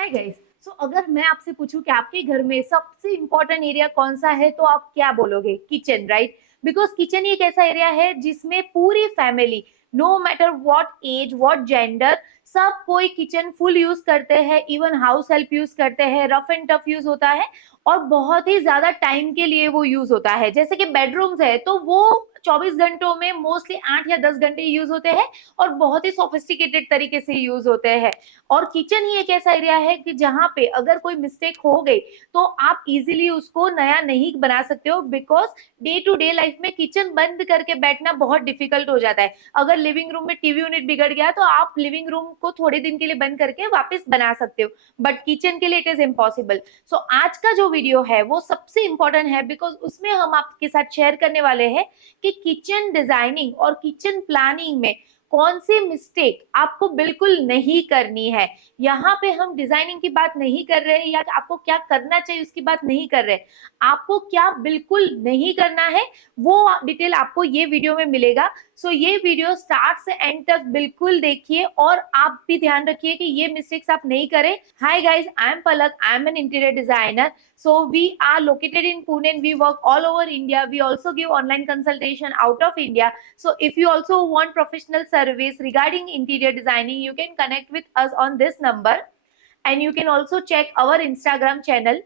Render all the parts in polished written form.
Hi guys. सो अगर मैं आपसे पूछूं कि आपके घर में सबसे इंपॉर्टेंट एरिया कौन सा है तो आप क्या बोलोगे? Kitchen, right? बिकॉज किचन एक ऐसा एरिया है जिसमें पूरी family, no matter what age what gender, सब कोई किचन फुल यूज करते हैं। इवन हाउस हेल्प यूज करते हैं, रफ एंड टफ यूज होता है और बहुत ही ज्यादा टाइम के लिए वो यूज होता है। जैसे कि बेडरूम्स है तो वो 24 घंटों में मोस्टली 8 या 10 घंटे यूज होते हैं और बहुत ही सोफिस्टिकेटेड तरीके से यूज होते हैं। और किचन ही एक ऐसा एरिया है कि जहां पे अगर कोई मिस्टेक हो गई तो आप इजीली उसको नया नहीं बना सकते हो, because day to day life में किचन बंद करके बैठना बहुत डिफिकल्ट हो जाता है। अगर लिविंग रूम में टीवी यूनिट बिगड़ गया तो आप लिविंग रूम को थोड़े दिन के लिए बंद करके वापस बना सकते हो, बट किचन के लिए इट इज इम्पॉसिबल। सो आज का जो वीडियो है वो सबसे इंपॉर्टेंट है, बिकॉज उसमें हम आपके साथ शेयर करने वाले हैं कि किचन डिजाइनिंग और किचन प्लानिंग में कौन सी मिस्टेक आपको बिल्कुल नहीं करनी है। यहाँ पे हम डिजाइनिंग की बात नहीं कर रहे या आपको क्या करना चाहिए उसकी बात नहीं कर रहे, आपको क्या बिल्कुल नहीं करना है वो डिटेल आपको ये वीडियो में मिलेगा। सो ये वीडियो स्टार्ट से एंड तक बिल्कुल देखिए और आप भी ध्यान रखिए कि ये मिस्टेक्स आप नहीं करें। Hi guys, I am Palak, I am an interior designer. So we are located in Pune and we work all over India. We also give online consultation out of India. So if you also want professional service regarding interior designing, you can connect with us on this number. And you can also check our Instagram channel.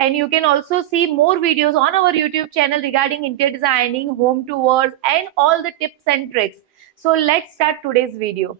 And you can also see more videos on our YouTube channel regarding interior designing, home tours, and all the tips and tricks. So let's start today's video.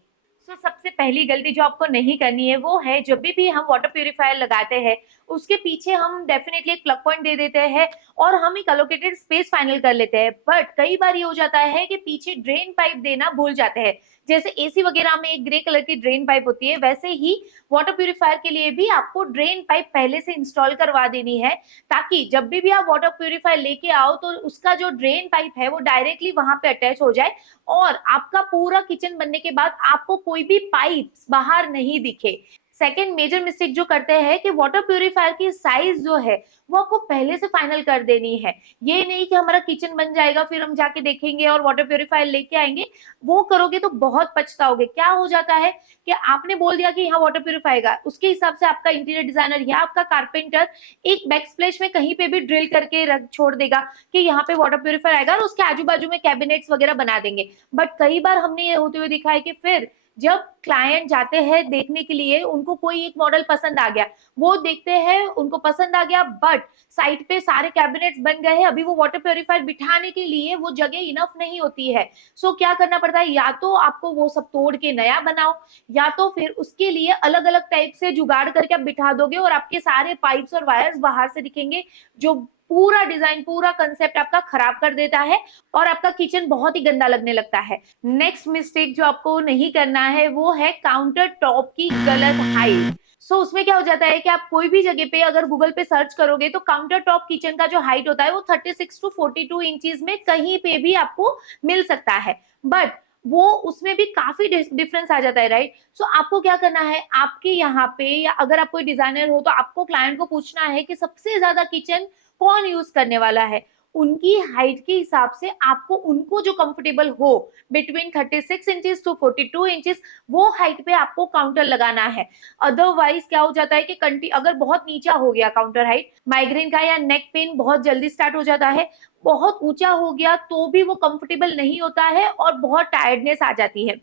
सबसे पहली गलती जो आपको नहीं करनी है वो है, जब भी हम वाटर प्यूरिफायर लगाते हैं उसके पीछे हम डेफिनेटली एक प्लग पॉइंट दे देते हैं और हम एक अलोकेटेड स्पेस फाइनल कर लेते हैं। बट कई बार ये हो जाता है कि पीछे ड्रेन पाइप देना भूल जाते हैं। जैसे एसी वगैरह में एक ग्रे कलर की ड्रेन पाइप होती है, वैसे ही वाटर प्यूरिफायर के लिए भी आपको ड्रेन पाइप पहले से इंस्टॉल करवा देनी है, ताकि जब भी आप वाटर प्यूरिफायर लेके आओ तो उसका जो ड्रेन पाइप है वो डायरेक्टली वहां पे अटैच हो जाए और आपका पूरा किचन बनने के बाद आपको कोई भी पाइप्स बाहर नहीं दिखे। सेकेंड मेजर मिस्टेक जो करते हैं कि वाटर प्यूरिफायर की साइज जो है वो आपको पहले से फाइनल कर देनी है। ये नहीं कि हमारा किचन बन जाएगा फिर हम जाके देखेंगे और वाटर प्यूरिफायर लेके आएंगे, वो करोगे तो बहुत पछताओगे। क्या हो जाता है कि आपने बोल दिया कि यहाँ वाटर प्यूरिफायर का, उसके हिसाब से आपका इंटीरियर डिजाइनर या आपका कारपेंटर एक बैक स्प्लैश में कहीं पे भी ड्रिल करके रख छोड़ देगा कि यहाँ पे वाटर प्यूरिफायर आएगा और उसके आजू बाजू में कैबिनेट्स वगैरह बना देंगे। बट कई बार हमने ये होते हुए दिखा है कि फिर जब क्लाइंट जाते हैं देखने के लिए, उनको कोई एक मॉडल पसंद आ गया, वो देखते हैं उनको पसंद आ गया, बट साइड पे सारे कैबिनेट्स बन गए हैं, अभी वो वाटर प्यूरिफायर बिठाने के लिए वो जगह इनफ नहीं होती है। सो क्या करना पड़ता है, या तो आपको वो सब तोड़ के नया बनाओ या तो फिर उसके लिए अलग अलग टाइप से जुगाड़ करके आप बिठा दोगे और आपके सारे पाइप्स और वायर्स बाहर से दिखेंगे, जो पूरा डिजाइन पूरा कंसेप्ट आपका खराब कर देता है और आपका किचन बहुत ही गंदा लगने लगता है। नेक्स्ट मिस्टेक जो आपको नहीं करना है वो है काउंटर टॉप की गलत हाइट। उसमें क्या हो जाता है कि आप कोई भी जगह पे अगर गूगल पे सर्च करोगे तो काउंटर टॉप किचन का जो हाइट होता है वो 36 टू 42 इंचीज में कहीं पे भी आपको मिल सकता है, बट वो उसमें भी काफी डिफरेंस आ जाता है, राइट? आपको क्या करना है, आपके यहाँ पे या अगर आप कोई डिजाइनर हो तो आपको क्लाइंट को पूछना है कि सबसे ज्यादा किचन कौन यूज करने वाला है, उनकी हाइट के हिसाब से आपको उनको जो कंफर्टेबल हो बिटवीन 36 इंचेस टू 42 इंचेस वो हाइट पे आपको काउंटर लगाना है। अदरवाइज क्या हो जाता है कि अगर बहुत नीचा हो गया काउंटर हाइट, माइग्रेन का या नेक पेन बहुत जल्दी स्टार्ट हो जाता है। बहुत ऊंचा हो गया तो भी वो कंफर्टेबल नहीं होता है और बहुत टायर्डनेस आ जाती है।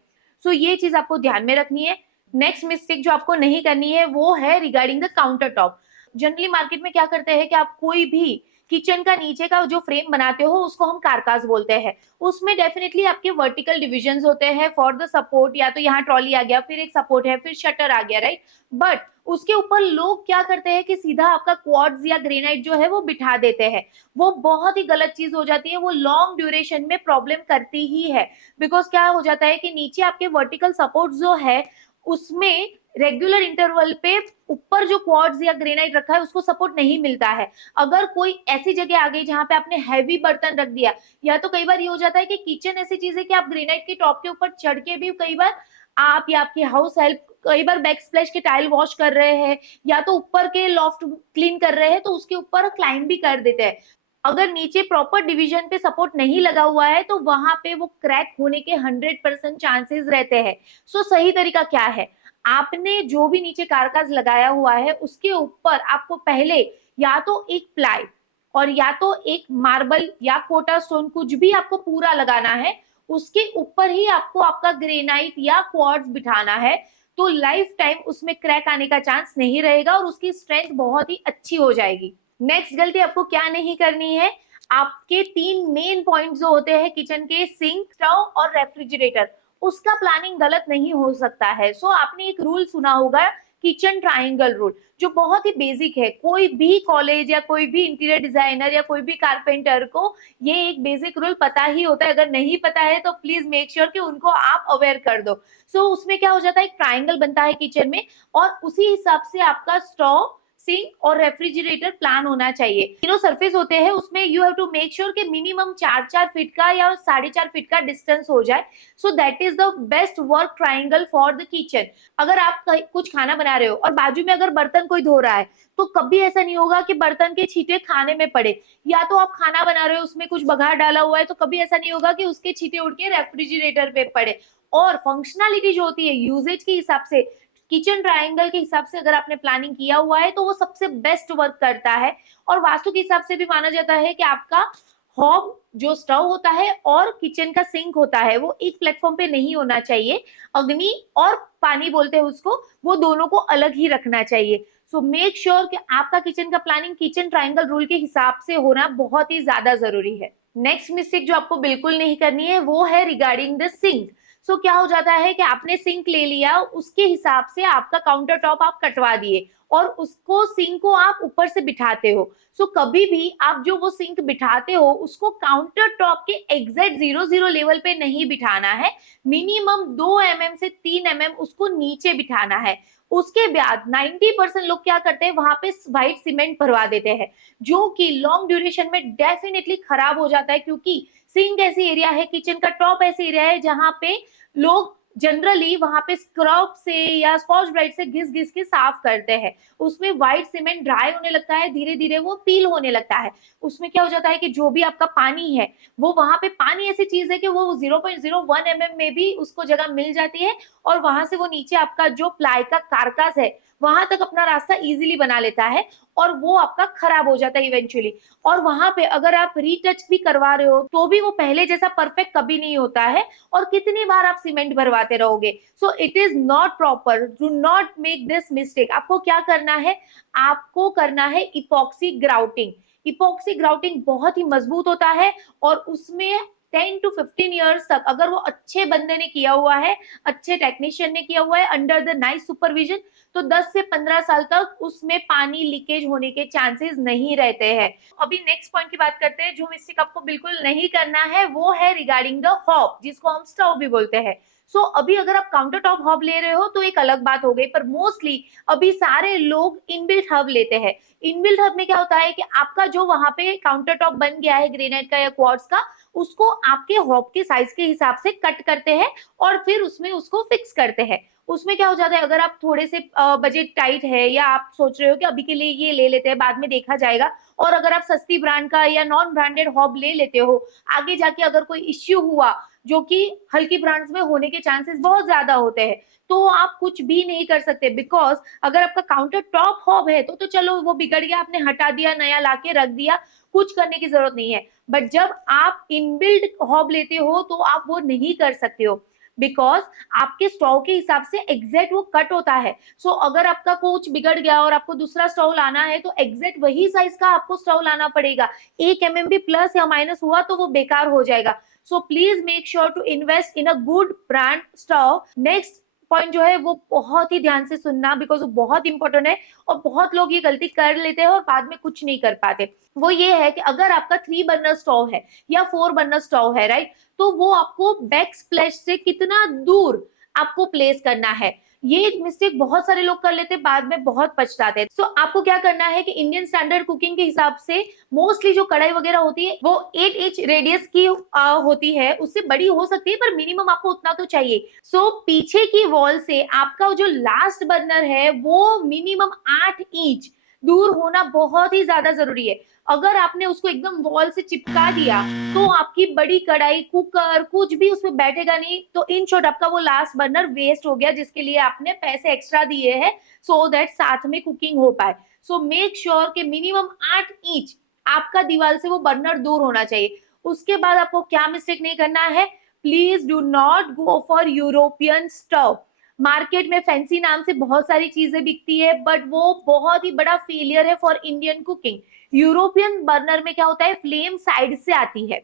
ये चीज आपको ध्यान में रखनी है। नेक्स्ट मिस्टेक जो आपको नहीं करनी है वो है regarding the counter top. Generally market में क्या करते हैं कि आप कोई भी किचन का नीचे का जो फ्रेम बनाते हो उसको हम कारकास बोलते हैं, उसमें डेफिनेटली आपके वर्टिकल डिविजन होते हैं फॉर द सपोर्ट, या तो यहाँ ट्रॉली आ गया फिर एक सपोर्ट है फिर शटर आ गया, राइट? बट उसके ऊपर लोग क्या करते हैं कि सीधा आपका क्वार्ट्ज या ग्रेनाइट जो है वो बिठा देते हैं। वो बहुत ही गलत चीज हो जाती है, वो लॉन्ग ड्यूरेशन में प्रॉब्लम करती ही है। बिकॉज क्या हो जाता है कि नीचे आपके वर्टिकल सपोर्ट जो है उसमें रेगुलर इंटरवल पे ऊपर जो क्वार्ट्ज या ग्रेनाइट रखा है उसको सपोर्ट नहीं मिलता है। अगर कोई ऐसी जगह आ गई जहां पे आपने हैवी बर्तन रख दिया, या तो कई बार ये हो जाता है कि किचन ऐसी चीज है कि आप ग्रेनाइट के टॉप के ऊपर चढ़ के भी कई बार आप या आपकी हाउस हेल्प कई बार बैक स्प्लैश के टाइल वॉश कर रहे हैं या तो ऊपर के लॉफ्ट क्लीन कर रहे हैं तो उसके ऊपर क्लाइंब भी कर देते हैं। अगर नीचे प्रॉपर डिवीजन पे सपोर्ट नहीं लगा हुआ है तो वहां पे वो क्रैक होने के 100% चांसेस रहते हैं। सही तरीका क्या है, आपने जो भी नीचे कारकास लगाया हुआ है उसके ऊपर आपको पहले या तो एक प्लाई और या तो एक मार्बल या कोटा स्टोन कुछ भी आपको पूरा लगाना है, उसके ऊपर ही आपको आपका ग्रेनाइट या क्वार्ट्ज बिठाना है। तो लाइफ टाइम उसमें क्रैक आने का चांस नहीं रहेगा और उसकी स्ट्रेंथ बहुत ही अच्छी हो जाएगी। नेक्स्ट गलती आपको क्या नहीं करनी है, आपके 3 मेन पॉइंट जो होते हैं किचन के, सिंक, स्टव और रेफ्रिजरेटर, उसका प्लानिंग गलत नहीं हो सकता है। सो आपने एक रूल सुना होगा, किचन ट्राइंगल रूल, जो बहुत ही बेसिक है। कोई भी कॉलेज या कोई भी इंटीरियर डिजाइनर या कोई भी कारपेंटर को ये एक बेसिक रूल पता ही होता है। अगर नहीं पता है तो प्लीज मेक श्योर कि उनको आप अवेयर कर दो। सो उसमें क्या हो जाता है, एक ट्राइंगल बनता है किचन में और उसी हिसाब से आपका स्टोव, सिंक और रेफ्रिजरेटर प्लान होना चाहिए। तीनों सरफेस होते हैं, उसमें you have to make sure कि मिनिमम 4-4 फीट का या 4.5 फीट का डिस्टेंस हो जाए। So that is the best work triangle for the kitchen. अगर आप कुछ खाना बना रहे हो और बाजू में अगर बर्तन कोई धो रहा है तो कभी ऐसा नहीं होगा कि बर्तन के छींटे खाने में पड़े, या तो आप खाना बना रहे हो उसमें कुछ बघार डाला हुआ है तो कभी ऐसा नहीं होगा कि उसके छींटे उड़ के रेफ्रिजरेटर पे पड़े। और फंक्शनलिटी जो होती है यूजेज के हिसाब से, किचन ट्रायंगल के हिसाब से अगर आपने प्लानिंग किया हुआ है तो वो सबसे बेस्ट वर्क करता है। और वास्तु के हिसाब से भी माना जाता है कि आपका हॉब जो स्टव होता है और किचन का सिंक होता है वो एक प्लेटफॉर्म पे नहीं होना चाहिए। अग्नि और पानी बोलते हैं उसको, वो दोनों को अलग ही रखना चाहिए। सो मेक श्योर कि आपका किचन का प्लानिंग किचन ट्रायंगल रूल के हिसाब से होना बहुत ही ज्यादा जरूरी है। नेक्स्ट मिस्टेक जो आपको बिल्कुल नहीं करनी है वो है रिगार्डिंग द सिंक। सो क्या हो जाता है कि आपने सिंक ले लिया, उसके हिसाब से आपका काउंटर टॉप आप कटवा दिए और उसको सिंक को आप ऊपर से बिठाते हो। सो कभी भी आप जो वो सिंक बिठाते हो उसको काउंटर टॉप के एग्जैक्ट 0-0 लेवल पे नहीं बिठाना है, मिनिमम 2 mm से 3 mm उसको नीचे बिठाना है। उसके बाद 90% लोग क्या करते हैं, वहां पे व्हाइट सीमेंट भरवा देते हैं, जो कि लॉन्ग ड्यूरेशन में डेफिनेटली खराब हो जाता है, क्योंकि सिंक ऐसी एरिया है, किचन का टॉप ऐसी एरिया है जहां पे लोग जनरली वहां पे स्क्रब से या स्कॉच ब्राइट से घिस घिस के साफ करते हैं। उसमें व्हाइट सीमेंट ड्राई होने लगता है, धीरे धीरे वो पील होने लगता है। उसमें क्या हो जाता है कि जो भी आपका पानी है वो वहां पे, पानी ऐसी चीज है कि वो 0.01 mm में भी उसको जगह मिल जाती है और वहां से वो नीचे आपका जो प्लाई का कारकास है वहां तक अपना रास्ता इजीली बना लेता है और वो आपका खराब हो जाता है इवेंचुअली। और वहां पे अगर आप रीटच भी करवा रहे हो तो भी वो पहले जैसा परफेक्ट कभी नहीं होता है और कितनी बार आप सीमेंट भरवाते रहोगे। So it is not proper, do not make this mistake. आपको क्या करना है, आपको करना है इपॉक्सी ग्राउटिंग। इपॉक्सी ग्राउटिंग बहुत ही मजबूत होता है और उसमें 10 to 15 years तक अगर वो अच्छे बंदे ने किया हुआ है, अच्छे टेक्नीशियन ने किया हुआ है अंडर द नाइस सुपरविजन, तो 10 से 15 साल तक उसमें पानी लीकेज होने के चांसेस नहीं रहते हैं। अभी नेक्स्ट पॉइंट की बात करते हैं, जो मिस्टेक आपको बिल्कुल नहीं करना है वो है रिगार्डिंग द हॉब, जिसको हम स्टव भी बोलते हैं। सो अभी अगर आप काउंटर टॉप हब ले रहे हो तो एक अलग बात हो गई, पर मोस्टली अभी सारे लोग इनबिल्ट हब लेते हैं। इनबिल्ट हब में क्या होता है कि आपका जो वहां पे काउंटर टॉप बन गया है ग्रेनाइट का या क्वार्ट्ज का, उसको आपके हॉब के साइज के हिसाब से कट करते हैं और फिर उसमें उसको फिक्स करते हैं। उसमें क्या हो जाता है, अगर आप थोड़े से बजट टाइट है या आप सोच रहे हो कि अभी के लिए ये ले लेते हैं बाद में देखा जाएगा, और अगर आप सस्ती ब्रांड का या नॉन ब्रांडेड हॉब ले लेते हो, आगे जाके अगर कोई इश्यू हुआ, जो कि हल्की ब्रांड्स में होने के चांसेस बहुत ज्यादा होते हैं, तो आप कुछ भी नहीं कर सकते। बिकॉज अगर आपका काउंटर टॉप हॉब है तो चलो वो बिगड़ गया, आपने हटा दिया, नया लाके रख दिया, कुछ करने की जरूरत नहीं है। बट जब आप इनबिल्ट हॉब लेते हो तो आप वो नहीं कर सकते हो, बिकॉज आपके स्टोव के हिसाब से एग्जैक्ट वो कट होता है। सो अगर आपका कुछ बिगड़ गया और आपको दूसरा स्टोव लाना है तो एग्जैक्ट वही साइज का आपको स्टोव लाना पड़ेगा। 1 mm भी प्लस या माइनस हुआ तो वो बेकार हो जाएगा। So please make sure to invest in a good brand stove. Next point जो है वो बहुत ही ध्यान से सुनना, बिकॉज वो बहुत इंपॉर्टेंट है और बहुत लोग ये गलती कर लेते हैं और बाद में कुछ नहीं कर पाते। वो ये है कि अगर आपका 3 बर्नर स्टोव है या 4 बर्नर स्टोव है, राइट, तो वो आपको बैक स्प्लैश से कितना दूर आपको प्लेस करना है। ये एक मिस्टेक बहुत सारे लोग कर लेते हैं, बाद में बहुत पछताते हैं। सो आपको क्या करना है कि इंडियन स्टैंडर्ड कुकिंग के हिसाब से मोस्टली जो कढ़ाई वगैरह होती है वो 8 इंच रेडियस की होती है, उससे बड़ी हो सकती है पर मिनिमम आपको उतना तो चाहिए। सो पीछे की वॉल से आपका जो लास्ट बर्नर है वो मिनिमम 8 इंच दूर होना बहुत ही ज्यादा जरूरी है। अगर आपने उसको एकदम वॉल से चिपका दिया तो आपकी बड़ी कढ़ाई, कुकर, कुछ भी उसमें बैठेगा नहीं। तो इन शॉर्ट आपका वो लास्ट बर्नर वेस्ट हो गया जिसके लिए आपने पैसे एक्स्ट्रा दिए हैं, सो दैट साथ में कुकिंग हो पाए। सो मेक श्योर कि मिनिमम 8 इंच आपका दीवार से वो बर्नर दूर होना चाहिए। उसके बाद आपको क्या मिस्टेक नहीं करना है, please do not go for European stove. Market में फैंसी नाम से बहुत सारी चीजें बिकती है, बट वो बहुत ही बड़ा फेलियर है for Indian cooking. European burner में क्या होता है, फ्लेम साइड से आती है,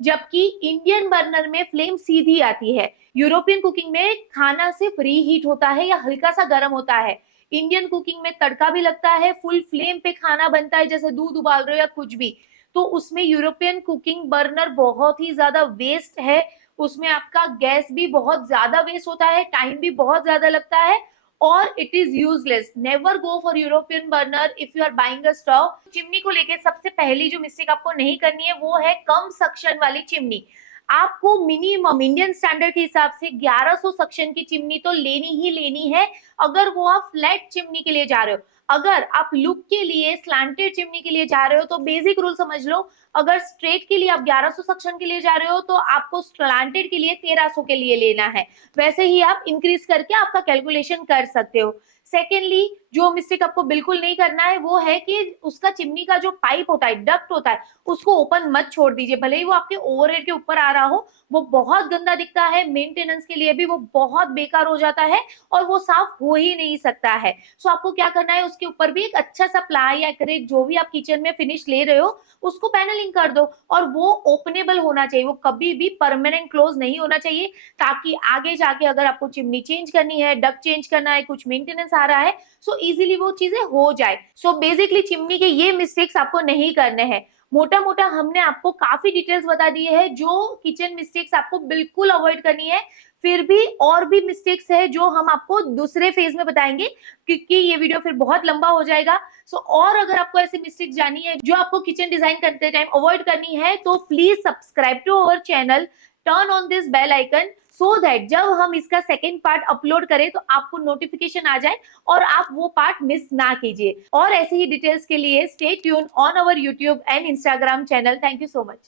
जबकि इंडियन बर्नर में फ्लेम सीधी आती है। यूरोपियन कुकिंग में खाना सिर्फ रीहीट होता है या हल्का सा गर्म होता है। इंडियन कुकिंग में तड़का भी लगता है, फुल फ्लेम पे खाना बनता है, जैसे दूध उबाल रहे हो या कुछ भी। तो उसमें यूरोपियन कुकिंग बर्नर बहुत ही ज्यादा वेस्ट है। उसमें आपका गैस भी बहुत ज्यादा वेस्ट होता है, टाइम भी बहुत ज्यादा लगता है, और it is useless. Never go for European burner if you are buying a stove. Chimney को लेके सबसे पहली जो मिस्टेक आपको नहीं करनी है वो है कम सक्शन वाली चिमनी। आपको मिनिमम इंडियन स्टैंडर्ड के हिसाब से 1100 सक्शन की चिमनी तो लेनी ही लेनी है, अगर वो आप फ्लैट चिमनी के लिए जा रहे हो। अगर आप लुक के लिए स्लैंटेड चिमनी के लिए जा रहे हो तो बेसिक रूल समझ लो, अगर स्ट्रेट के लिए आप 1100 सक्शन के लिए जा रहे हो तो आपको स्लैंटेड के लिए 1300 के लिए लेना है। वैसे ही आप इंक्रीज करके आपका कैलकुलेशन कर सकते हो। सेकेंडली, जो मिस्टेक आपको बिल्कुल नहीं करना है वो है कि उसका चिमनी का जो पाइप होता है, डक्ट होता है, उसको ओपन मत छोड़ दीजिए। भले ही वो आपके ओवरहेड के ऊपर आ रहा हो, वो बहुत गंदा दिखता है, मेंटेनेंस के लिए भी वो बहुत बेकार हो जाता है और वो साफ हो ही नहीं सकता है। सो आपको क्या करना है, उसके ऊपर भी एक अच्छा सा प्लाई या एक्रेलिक जो भी आप किचन में फिनिश ले रहे हो उसको पैनलिंग कर दो, और वो ओपनेबल होना चाहिए, वो कभी भी परमानेंट क्लोज नहीं होना चाहिए, ताकि आगे जाके अगर आपको चिमनी चेंज करनी है, डक्ट चेंज करना है, कुछ मेंटेनेंस आ रहा है, सो इजीली वो चीजें हो जाए। सो बेसिकली चिमनी के ये मिस्टेक्स आपको नहीं करने हैं। मोटा मोटा हमने आपको काफी डिटेल्स बता दी है जो किचन मिस्टेक्स आपको बिल्कुल अवॉइड करनी है। फिर भी और भी मिस्टेक्स है जो हम आपको दूसरे फेज में बताएंगे, क्योंकि ये वीडियो फिर बहुत लंबा हो जाएगा। सो और अगर आपको ऐसी मिस्टेक्स जानी है जो आपको किचन डिजाइन करते टाइम अवॉइड करनी है, तो please subscribe to our channel, turn on this bell icon, so that जब हम इसका सेकेंड पार्ट अपलोड करें तो आपको नोटिफिकेशन आ जाए और आप वो पार्ट मिस ना कीजिए। और ऐसे ही डिटेल्स के लिए stay tune on our YouTube and Instagram channel. Thank you so much.